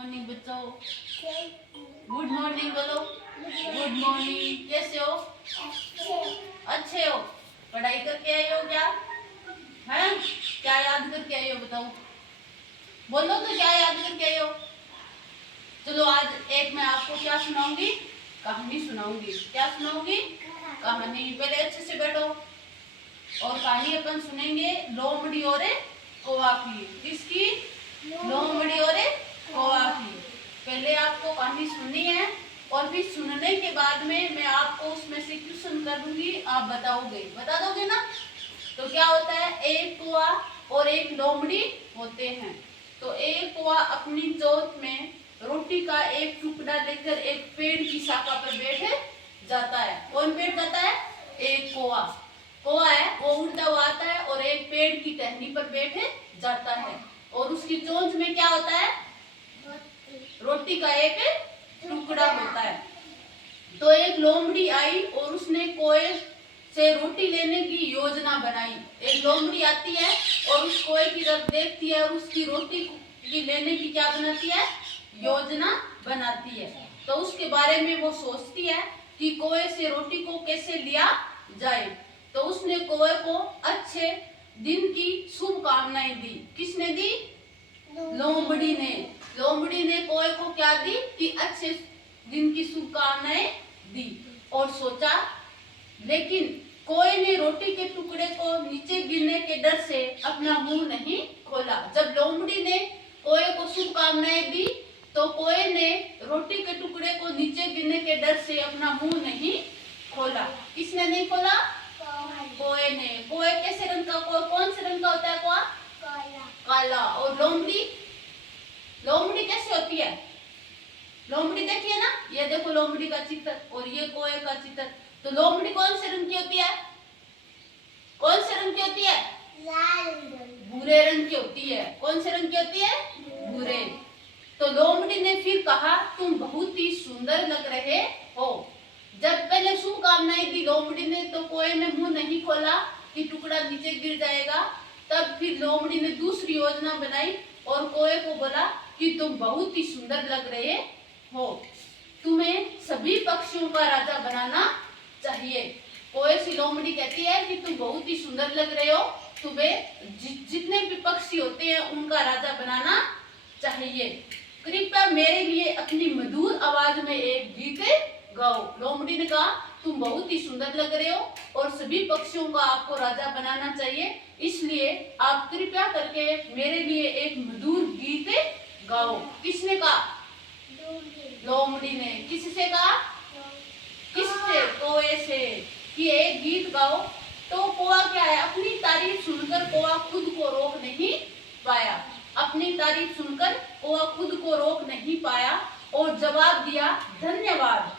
Morning बच्चों। Good morning बोलो। Good morning. कैसे हो? अच्छे हो? पढ़ाई करके आए हो क्या? हैं? क्या याद करके आए हो बताओ? बोलो तो क्या याद करके आए हो? चलो आज एक मैं आपको क्या सुनाऊंगी? कहानी सुनाऊंगी। क्या सुनाऊंगी? कहानी। पहले अच्छे से बैठो और कहानी अपन सुनेंगे लोमड़ी और कौवा की। किसकी? लोमड़ी और कौवा की। पहले आपको कहानी सुननी है और फिर सुनने के बाद में मैं आपको उसमें से क्वेश्चन करूंगी, आप बताओगे। बता दोगे ना? तो क्या होता है, एक कौवा और एक लोमड़ी होते हैं। तो एक कौवा अपनी चोंच में रोटी का एक टुकड़ा लेकर एक पेड़ की शाखा पर बैठ जाता है। कौन बैठ जाता है? एक कौवा। कौवा है वो उड़ता हुआ आता है और एक पेड़ की टहनी पर बैठ जाता है और उसकी चोंच में क्या होता है? रोटी का एक टुकड़ा होता है। तो एक लोमड़ी आई और उसने कौवे से रोटी लेने की योजना बनाई। एक लोमड़ी आती है और उस कौवे की तरफ देखती है और उसकी रोटी की लेने की क्या बनाती है? योजना बनाती है। तो उसके बारे में वो सोचती है कि कौवे से रोटी को कैसे लिया जाए। तो उसने कौवे को अच्छे दिन की शुभकामनाएं दी। किसने दी? लोमड़ी ने। लोमड़ी ने कौवे को क्या दी? कि अच्छे दिन की शुभकामनाएं दी और सोचा। लेकिन कौवे ने रोटी के टुकड़े को नीचे गिरने के डर से अपना मुंह नहीं खोला। जब लोमड़ी ने कौवे को शुभकामनाएं दी तो कौवे ने रोटी के टुकड़े को नीचे गिरने के डर से अपना मुंह नहीं खोला। किसने नहीं खोला? कौवे ने। कौवे कैसे रंग का? कौन से रंग का होता है कौवा? काला। और लोमड़ी? लोमड़ी कैसे होती है? लोमड़ी देखिए ना, ये देखो लोमड़ी का चित्र और ये कौवे का चित्र। तो लोमड़ी कौन से रंग की होती है? कौन से रंग की होती है? लाल रंग। भूरे रंग की होती है। कौन से रंग की होती है? भूरे। तो लोमड़ी ने फिर कहा, तुम बहुत ही सुंदर लग रहे हो। जब पहले शुभकामनाएं दी लोमड़ी ने तो कौवे ने मुंह नहीं खोला कि टुकड़ा नीचे गिर जाएगा। तब फिर लोमड़ी ने दूसरी योजना बनाई और कौवे को बोला कि तुम बहुत ही सुंदर लग रहे हो, तुम्हें सभी पक्षियों का राजा बनाना चाहिए। कौवे से लोमड़ी कहती है कि तुम बहुत ही सुंदर लग रहे हो, तुम्हें जितने भी पक्षी होते हैं उनका राजा बनाना चाहिए। कृपया मेरे लिए अपनी मधुर आवाज में एक गीत गाओ। लोमड़ी ने कहा, तुम बहुत ही सुंदर लग रहे हो और सभी पक्षियों का आपको राजा बनाना चाहिए, इसलिए आप कृपया करके मेरे लिए एक मधुर गीत गाओ। किसने कहा? लोमड़ी ने। किससे कहा? किससे? कौवे से कि एक गीत गाओ। तो कौवा क्या है, अपनी तारीफ सुनकर कौवा खुद को रोक नहीं पाया। अपनी तारीफ सुनकर कौवा खुद को रोक नहीं पाया और जवाब दिया, धन्यवाद।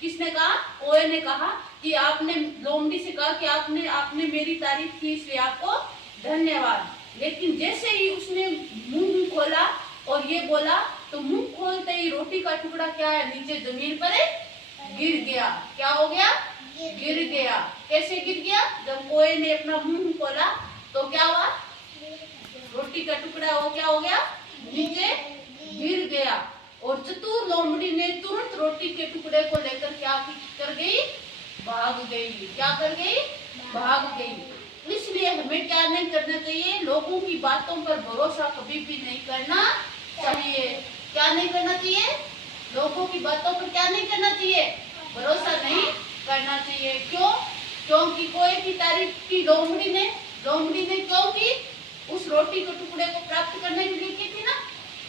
किसने कहा? कौवे ने कहा कि आपने, लोमड़ी से कहा कि आपने मेरी तारीफ की इसलिए आपको धन्यवाद। लेकिन जैसे ही उसने मुंह खोला और ये बोला तो मुंह खोलते ही रोटी का टुकड़ा क्या है, नीचे जमीन पर गिर गया। क्या हो गया? गिर गया। कैसे गिर गया? जब कौवे ने अपना मुंह खोला तो क्या हुआ? रोटी का टुकड़ा वो क्या हो गया? नीचे गिर गया। और चतुर लोमड़ी ने तुरंत रोटी के टुकड़े को लेकर क्या कर गई? भाग गई। क्या कर गई? भाग गई। इसलिए हमें क्या नहीं करना चाहिए? लोगों की बातों पर भरोसा कभी भी नहीं करना चाहिए। क्या नहीं करना चाहिए? लोगों की बातों पर क्या नहीं करना चाहिए? भरोसा नहीं करना चाहिए। क्यों? क्योंकि कोई की तारीफ की लोमड़ी ने क्यों की? उस रोटी के टुकड़े को प्राप्त करने के लिए की थी ना।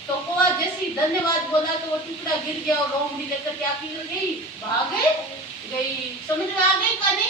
तो कौवा जैसी धन्यवाद बोला तो वो टुकड़ा गिर गया और लोमड़ी लेकर क्या कर गई? भाग गई। समझ में आ गई कहानी?